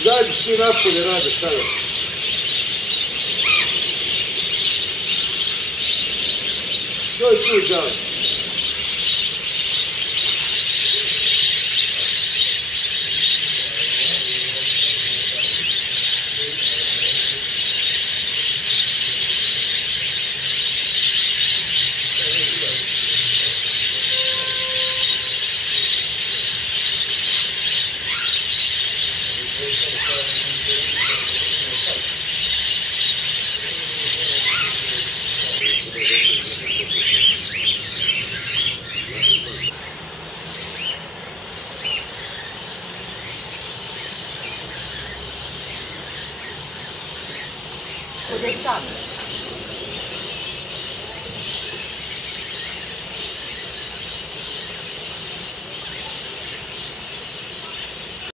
Izađi svi napolje rade sada. To je tu džan. Od je sam.